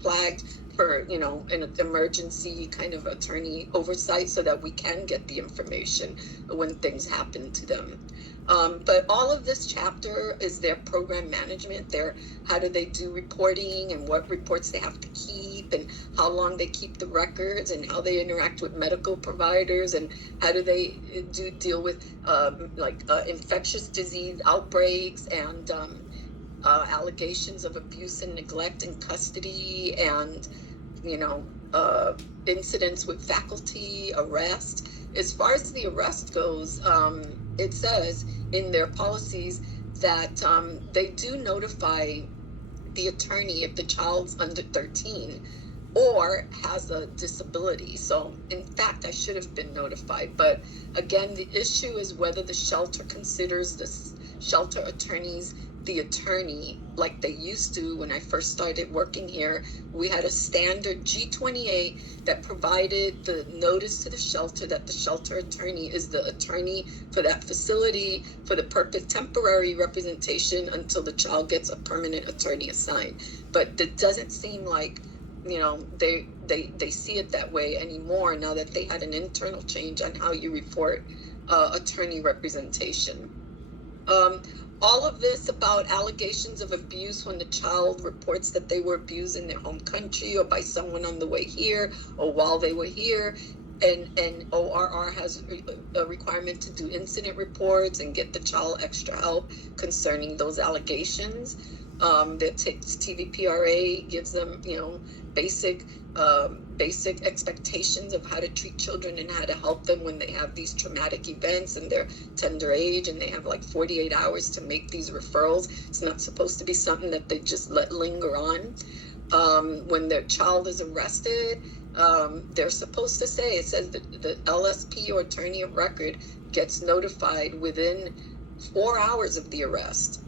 flagged for, you know, an emergency kind of attorney oversight, so that we can get the information when things happen to them. But all of this chapter is their program management, how do they do reporting, and what reports they have to keep, and how long they keep the records, and how they interact with medical providers, and how do they deal with infectious disease outbreaks, and allegations of abuse and neglect in custody, and, you know, incidents with faculty, arrest. As far as the arrest goes, it says in their policies that they do notify the attorney if the child's under 13 or has a disability. So in fact, I should have been notified. But again, the issue is whether the shelter considers the shelter attorneys the attorney like they used to. When I first started working here, we had a standard G28 that provided the notice to the shelter that the shelter attorney is the attorney for that facility for the purpose temporary representation until the child gets a permanent attorney assigned. But it doesn't seem like, you know, they see it that way anymore now that they had an internal change on how you report attorney representation. All of this about allegations of abuse when the child reports that they were abused in their home country or by someone on the way here or while they were here. and ORR has a requirement to do incident reports and get the child extra help concerning those allegations. The TVPRA gives them, basic expectations of how to treat children and how to help them when they have these traumatic events and their tender age, and they have like 48 hours to make these referrals. It's not supposed to be something that they just let linger on. When their child is arrested, they're supposed to say, it says that the LSP or attorney of record gets notified within 4 hours of the arrest.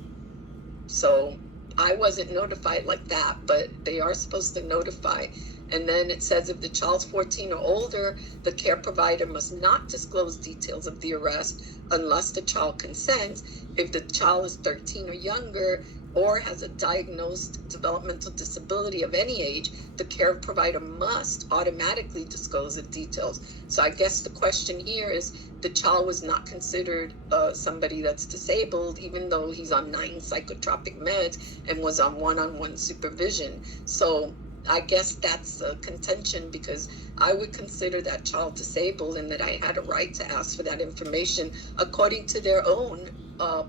So I wasn't notified like that, but they are supposed to notify. And then it says if the child's 14 or older, the care provider must not disclose details of the arrest unless the child consents. If the child is 13 or younger or has a diagnosed developmental disability of any age, the care provider must automatically disclose the details. So I guess the question here is, the child was not considered somebody that's disabled, even though he's on 9 psychotropic meds and was on one-on-one supervision. So I guess that's a contention, because I would consider that child disabled and that I had a right to ask for that information according to their own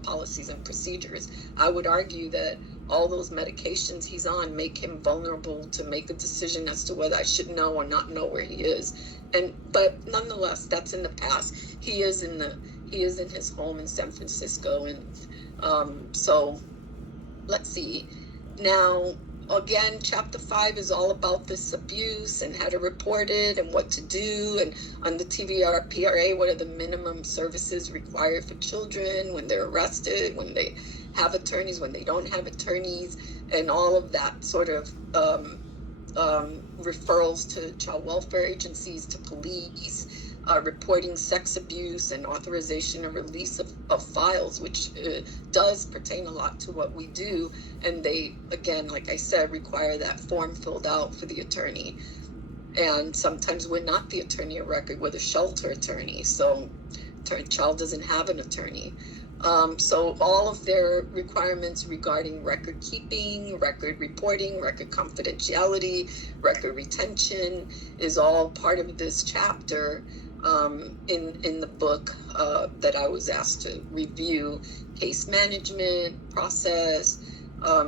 policies and procedures. I would argue that all those medications he's on make him vulnerable to make a decision as to whether I should know or not know where he is. But nonetheless, that's in the past. He is in his home in San Francisco, and so let's see. Now, again, chapter 5 is all about this abuse and how to report it and what to do. And on the TVPRA, what are the minimum services required for children when they're arrested, when they have attorneys, when they don't have attorneys, and all of that sort of referrals to child welfare agencies, to police, reporting sex abuse, and authorization of release of files, which does pertain a lot to what we do. And they, again, like I said, require that form filled out for the attorney. And sometimes we're not the attorney of record, we're the shelter attorney. So child doesn't have an attorney. So all of their requirements regarding record keeping, record reporting, record confidentiality, record retention is all part of this chapter in the book that I was asked to review. Case management process,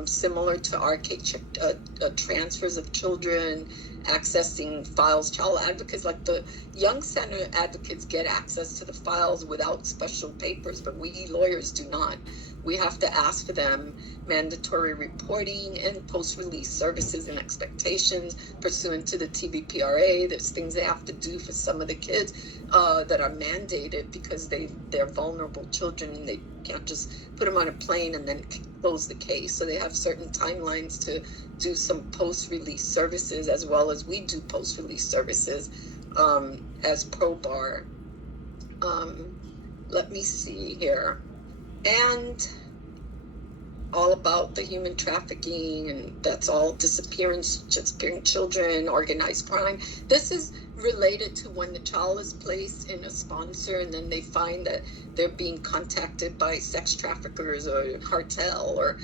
similar to RK transfers of children, accessing files. Child advocates, like the Young Center advocates, get access to the files without special papers, but we lawyers do not. We have to ask for them. Mandatory reporting and post-release services and expectations pursuant to the TVPRA. There's things they have to do for some of the kids that are mandated because they're vulnerable children, and they can't just put them on a plane and then close the case. So they have certain timelines to do some post-release services, as well as we do post-release services as ProBar. Let me see here. And all about the human trafficking, and that's all disappearing children, organized crime. This is related to when the child is placed in a sponsor and then they find that they're being contacted by sex traffickers or cartel, or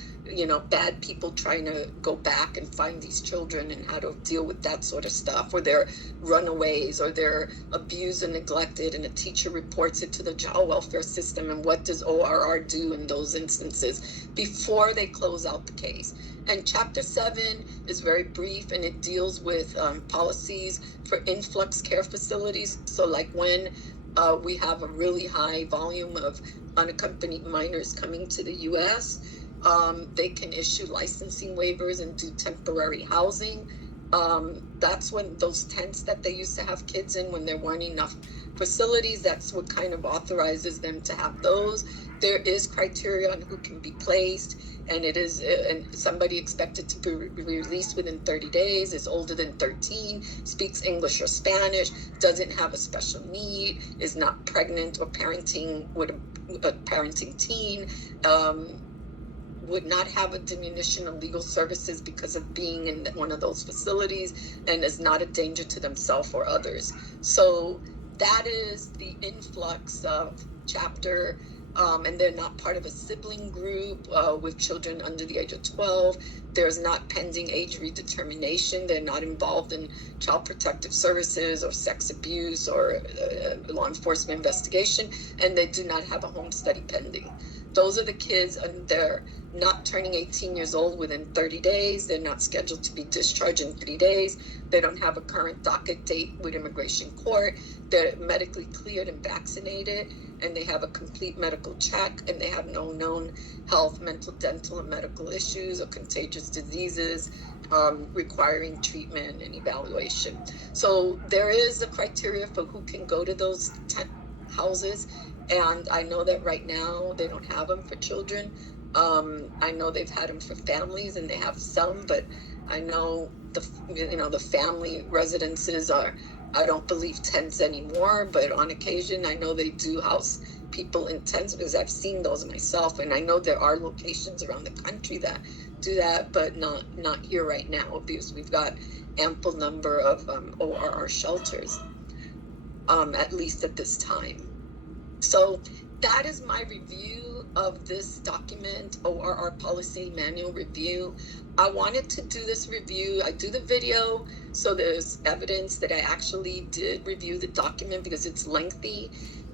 bad people trying to go back and find these children, and how to deal with that sort of stuff, or they're runaways, or they're abused and neglected, and a teacher reports it to the child welfare system. And what does ORR do in those instances before they close out the case? And chapter 7 is very brief, and it deals with policies for influx care facilities. So like when we have a really high volume of unaccompanied minors coming to the U.S., they can issue licensing waivers and do temporary housing. That's when those tents that they used to have kids in, when there weren't enough facilities, that's what kind of authorizes them to have those. There is criteria on who can be placed, and it is somebody expected to be released within 30 days, is older than 13, speaks English or Spanish, doesn't have a special need, is not pregnant or parenting with a parenting teen, would not have a diminution of legal services because of being in one of those facilities, and is not a danger to themselves or others. So that is the influx of chapter and they're not part of a sibling group with children under the age of 12. There's not pending age redetermination. They're not involved in child protective services or sex abuse or law enforcement investigation, and they do not have a home study pending. Those are the kids, and they're not turning 18 years old within 30 days. They're not scheduled to be discharged in 3 days. They don't have a current docket date with immigration court. They're medically cleared and vaccinated, and they have a complete medical check, and they have no known health, mental, dental, and medical issues or contagious diseases requiring treatment and evaluation. So there is a criteria for who can go to those 10 houses. And I know that right now they don't have them for children. I know they've had them for families, and they have some, but I know the family residences are, I don't believe, tents anymore, but on occasion I know they do house people in tents, because I've seen those myself, and I know there are locations around the country that do that, but not here right now, because we've got ample number of ORR shelters, at least at this time. So that is my review of this document, ORR Policy Manual Review. I wanted to do this review. I do the video, so there's evidence that I actually did review the document, because it's lengthy.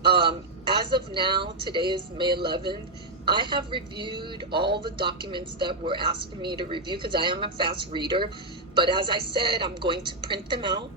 As of now, today is May 11th, I have reviewed all the documents that were asked for me to review, because I am a fast reader. But as I said, I'm going to print them out.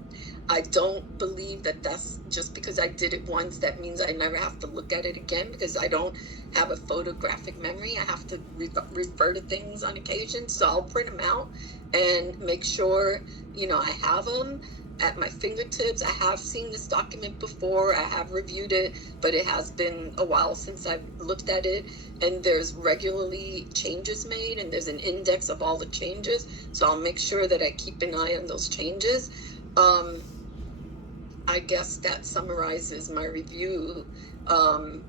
I don't believe that that's just because I did it once, that means I never have to look at it again, because I don't have a photographic memory. I have to refer to things on occasion. So I'll print them out and make sure, I have them at my fingertips. I have seen this document before. I have reviewed it, but it has been a while since I've looked at it. And there's regularly changes made, and there's an index of all the changes. So I'll make sure that I keep an eye on those changes. I guess that summarizes my review.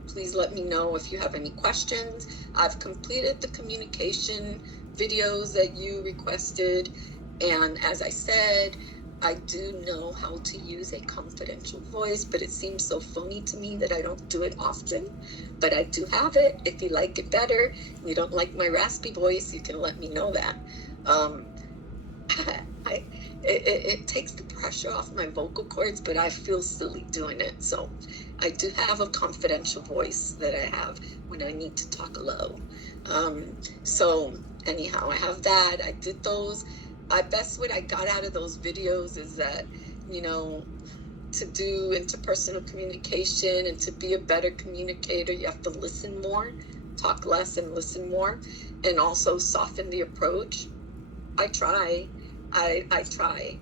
Please let me know if you have any questions. I've completed the communication videos that you requested. And as I said, I do know how to use a confidential voice, but it seems so phony to me that I don't do it often. But I do have it. If you like it better, you don't like my raspy voice, you can let me know that. It takes the pressure off my vocal cords, but I feel silly doing it. So I do have a confidential voice that I have when I need to talk low. So anyhow, I have that. I did those. What I got out of those videos is that, to do interpersonal communication and to be a better communicator, you have to listen more, talk less and listen more, and also soften the approach. I try. I try,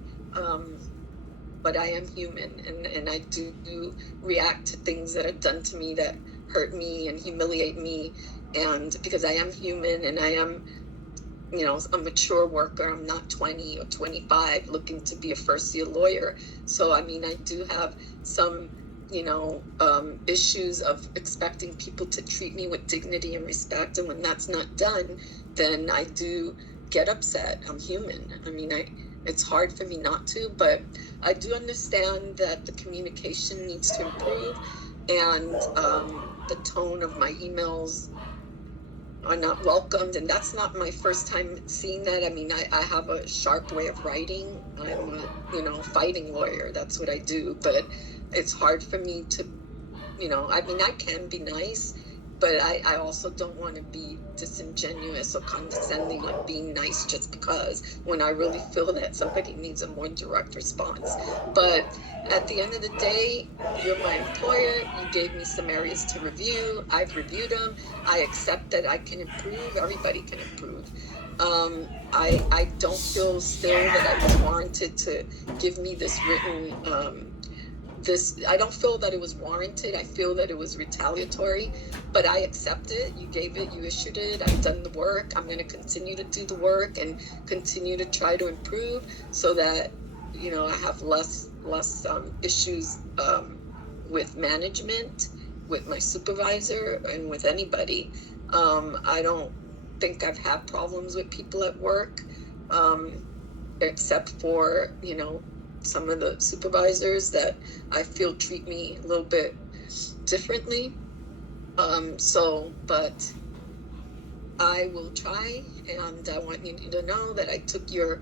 but I am human, and I do react to things that are done to me that hurt me and humiliate me, and because I am human and I am, a mature worker. I'm not 20 or 25 looking to be a first-year lawyer. So, I do have some, issues of expecting people to treat me with dignity and respect, and when that's not done, then I do get upset. I'm human. It's hard for me not to, but I do understand that the communication needs to improve, and the tone of my emails are not welcomed, and that's not my first time seeing that. I have a sharp way of writing. I'm a fighting lawyer. That's what I do, but it's hard for me to, I can be nice, but I also don't want to be disingenuous or condescending on being nice just because, when I really feel that somebody needs a more direct response. But at the end of the day, you're my employer. You gave me some areas to review. I've reviewed them. I accept that I can improve. Everybody can improve. I don't feel still that I was warranted to give me this written I don't feel that it was warranted. I feel that it was retaliatory, but I accept it. You gave it, you issued it. I've done the work. I'm going to continue to do the work and continue to try to improve so that, I have less issues with management, with my supervisor, and with anybody. I don't think I've had problems with people at work, except for, some of the supervisors that I feel treat me a little bit differently. But I will try, and I want you to know that I took your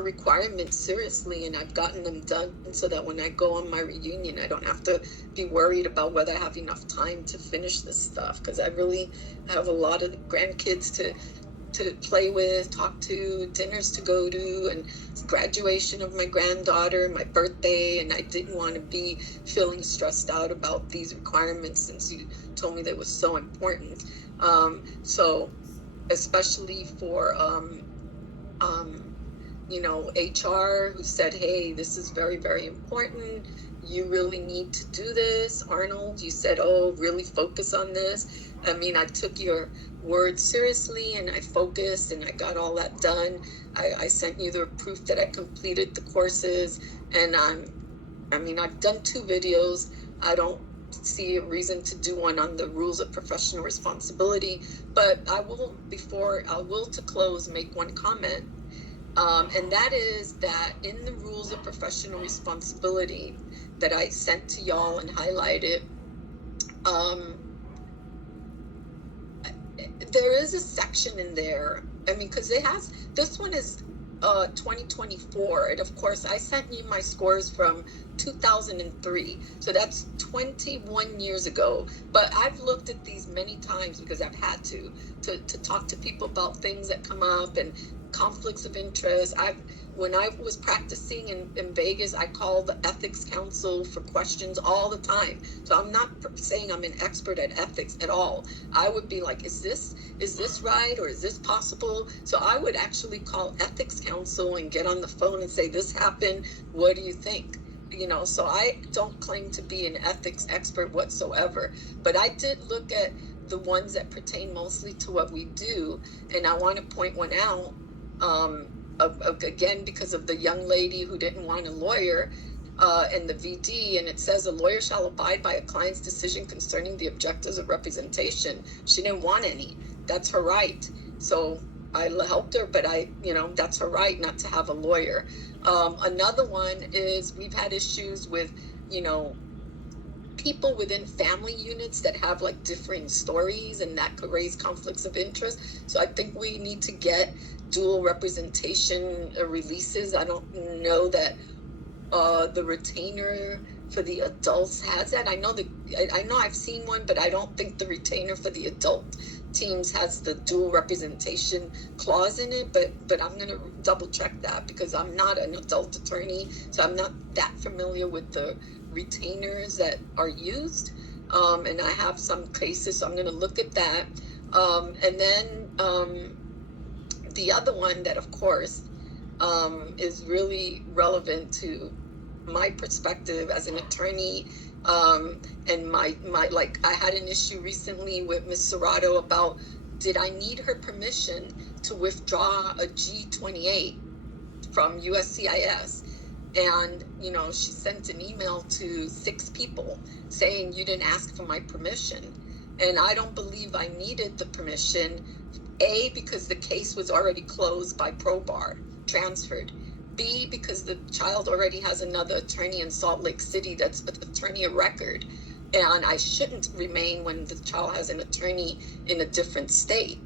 requirements seriously, and I've gotten them done so that when I go on my reunion, I don't have to be worried about whether I have enough time to finish this stuff, because I really have a lot of grandkids to play with, talk to, dinners to go to, and graduation of my granddaughter, my birthday, and I didn't want to be feeling stressed out about these requirements since you told me they were so important. So especially for HR, who said, hey, this is very, very important. You really need to do this. Arnold, you said, oh, really focus on this. I mean, I took your word seriously, and I focused, and I got all that done. I sent you the proof that I completed the courses, and I've done 2 videos. I don't see a reason to do one on the rules of professional responsibility, but I will to close make one comment. And that is that in the rules of professional responsibility that I sent to y'all and highlighted, there is a section in there. I mean, because this one is 2024, and of course I sent you my scores from 2003, so that's 21 years ago. But I've looked at these many times because I've had to talk to people about things that come up and conflicts of interest. When I was practicing in Vegas, I called the ethics council for questions all the time. So I'm not saying I'm an expert at ethics at all. I would be like, is this right, or is this possible? So I would actually call ethics council and get on the phone and say, this happened, what do you think? So I don't claim to be an ethics expert whatsoever, but I did look at the ones that pertain mostly to what we do, and I want to point one out. Again, because of the young lady who didn't want a lawyer, and the VD, and it says a lawyer shall abide by a client's decision concerning the objectives of representation. She didn't want any. That's her right. So I helped her, but that's her right not to have a lawyer. Another one is we've had issues with, people within family units that have like differing stories, and that could raise conflicts of interest. So I think we need to get dual representation releases. I don't know that the retainer for the adults has that. I know I've seen one, but I don't think the retainer for the adult teams has the dual representation clause in it, but I'm going to double check that because I'm not an adult attorney, so I'm not that familiar with the retainers that are used, and I have some cases, so I'm going to look at that. And then the other one that, of course, is really relevant to my perspective as an attorney, and my I had an issue recently with Ms. Serrato about, did I need her permission to withdraw a G-28 from USCIS? And, she sent an email to 6 people saying, you didn't ask for my permission. And I don't believe I needed the permission, A, because the case was already closed by ProBar, transferred. B, because the child already has another attorney in Salt Lake City that's an attorney of record. And I shouldn't remain when the child has an attorney in a different state.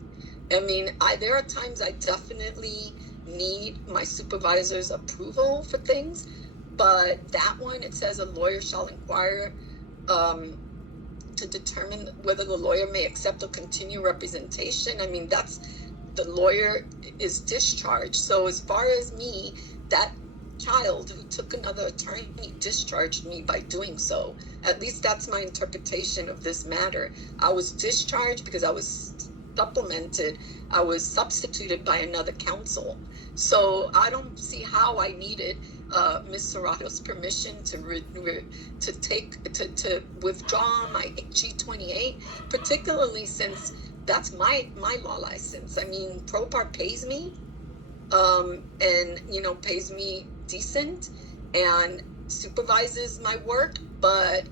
I mean, there are times I definitely need my supervisor's approval for things, but that one, it says a lawyer shall inquire to determine whether the lawyer may accept or continue representation. I mean, that's, the lawyer is discharged. So as far as me, that child who took another attorney discharged me by doing so. At least that's my interpretation of this matter. I was discharged because I was supplemented. I was substituted by another counsel. So I don't see how I needed Ms. Serrato's permission to withdraw my G-28, particularly since that's my law license. I mean, ProBar pays me, and pays me decent and supervises my work, but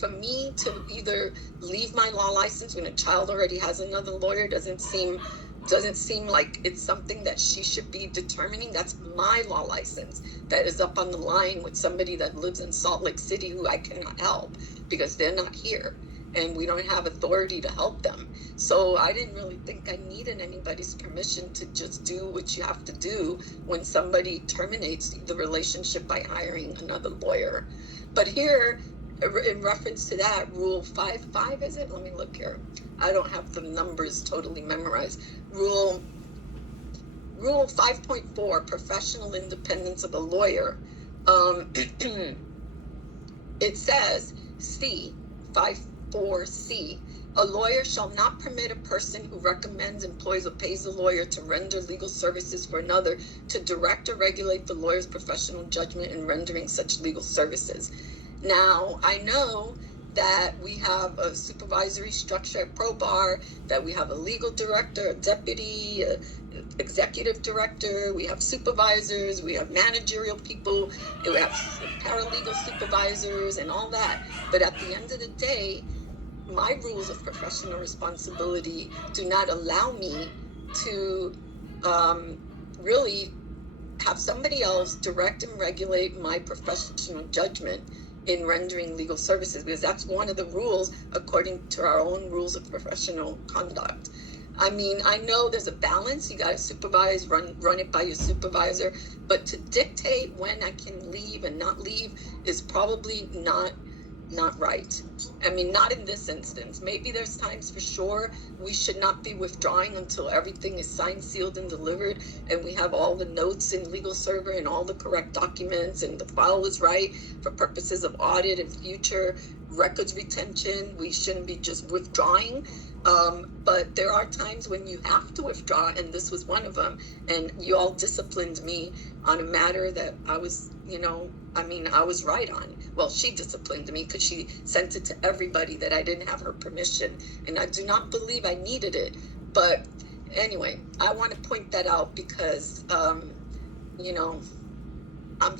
for me to either leave my law license when a child already has another lawyer doesn't seem doesn't seem like it's something that she should be determining. That's my law license that is up on the line with somebody that lives in Salt Lake City who I cannot help because they're not here and we don't have authority to help them. So I didn't really think I needed anybody's permission to just do what you have to do when somebody terminates the relationship by hiring another lawyer. But here, in reference to that, Rule 5.5, is it? Let me look here. I don't have the numbers totally memorized. Rule 5.4, professional independence of a lawyer. It says, C, 5.4C, a lawyer shall not permit a person who recommends, employs, or pays a lawyer to render legal services for another to direct or regulate the lawyer's professional judgment in rendering such legal services. Now, I know that we have a supervisory structure at ProBar, that we have a legal director, a deputy, executive director, we have supervisors, we have managerial people, we have paralegal supervisors and all that. But at the end of the day, my rules of professional responsibility do not allow me to really have somebody else direct and regulate my professional judgment in rendering legal services, because that's one of the rules according to our own rules of professional conduct. I mean, I know there's a balance. You got to supervise, run it by your supervisor, but to dictate when I can leave and not leave is probably not right. I mean, not in this instance. Maybe there's times for sure we should not be withdrawing until everything is signed, sealed, and delivered, and we have all the notes in Legal Server and all the correct documents, and the file is right for purposes of audit and future records retention. We shouldn't be just withdrawing. But there are times when you have to withdraw, and this was one of them, and you all disciplined me on a matter that I was, I was right on. Well, she disciplined me because she sent it to everybody that I didn't have her permission, and I do not believe I needed it. But anyway, I want to point that out because, I'm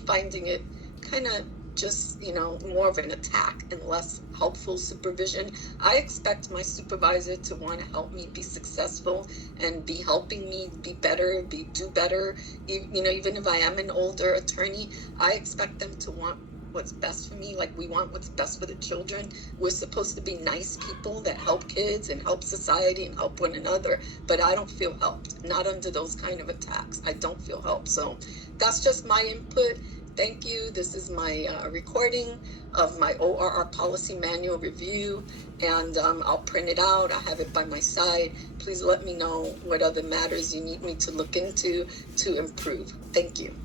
finding it kind of just, more of an attack and less helpful supervision. I expect my supervisor to want to help me be successful and be helping me be better, do better. Even if I am an older attorney, I expect them to want what's best for me, like we want what's best for the children. We're supposed to be nice people that help kids and help society and help one another, but I don't feel helped, not under those kind of attacks. I don't feel helped. So that's just my input. Thank you. This is my recording of my ORR policy manual review, and I'll print it out. I have it by my side. Please let me know what other matters you need me to look into to improve. Thank you.